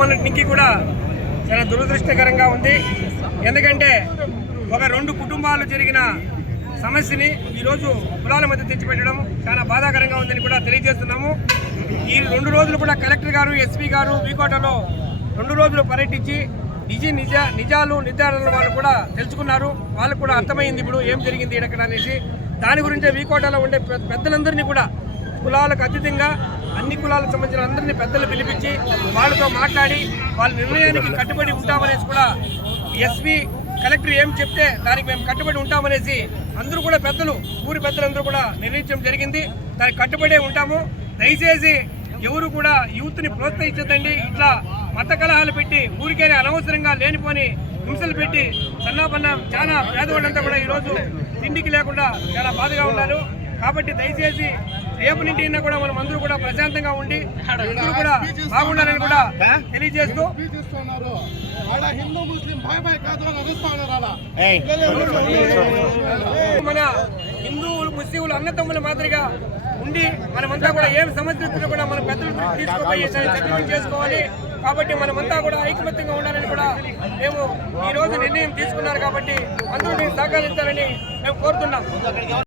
మనకి కూడా చాలా దురదృష్టకరంగా ఉంది. ఎందుకంటే ఒక రెండు కుటుంబాలు జరిగిన సమస్యని ఈరోజు కులాల మధ్య తెచ్చిపెట్టడం చాలా బాధాకరంగా ఉందని కూడా తెలియజేస్తున్నాము. ఈ రెండు రోజులు కూడా కలెక్టర్ గారు ఎస్పీ గారు వీకోటలో రెండు రోజులు పర్యటించి నిజ నిజ నిజాలు నిర్ధారణలు వాళ్ళు కూడా తెలుసుకున్నారు. వాళ్ళకు కూడా అర్థమైంది ఇప్పుడు ఏం జరిగింది ఇక్కడ అనేసి. దాని గురించే వీకోటలో ఉండే పెద్దలందరినీ కూడా కులాలకు అతీతంగా అన్ని కులాలకు సంబంధించిన అందరినీ పెద్దలు పిలిపించి వాళ్ళతో మాట్లాడి వాళ్ళ నిర్ణయానికి కట్టుబడి ఉంటామనేసి కూడా ఎస్వి కలెక్టర్ ఏం చెప్తే దానికి మేము కట్టుబడి ఉంటామనేసి అందరూ కూడా పెద్దలు ఊరి పెద్దలందరూ కూడా నిర్ణయించడం జరిగింది. దానికి కట్టుబడే ఉంటాము. దయచేసి ఎవరు కూడా యూత్ని ప్రోత్సహించదండి ఇట్లా మత కలహాలు పెట్టి ఊరికైనా అనవసరంగా లేనిపోని హింసలు పెట్టి సన్నాపన్న చాలా పేదవాళ్ళంతా కూడా ఈరోజు తిండికి లేకుండా చాలా బాధగా ఉన్నారు. కాబట్టి దయచేసి రేపు నుండి అయినా కూడా మనం అందరూ కూడా ప్రశాంతంగా ఉండి అందరూ కూడా బాగుండాలని కూడా తెలియజేస్తూ హిందూ ముస్లిం మన హిందువులు ముస్లింలు అన్నతమ్ముల మాదిరిగా ఉండి మనమంతా కూడా ఏం సమస్య వచ్చినా కూడా మన పెద్దలు తీసుకుపోయి సెటిల్మెంట్ చేసుకోవాలి. కాబట్టి మనమంతా కూడా ఐకమత్యంగా ఉండాలని కూడా మేము ఈ రోజు నిర్ణయం తీసుకున్నారు కాబట్టి అందరూ సహకరించాలని మేము కోరుతున్నాం.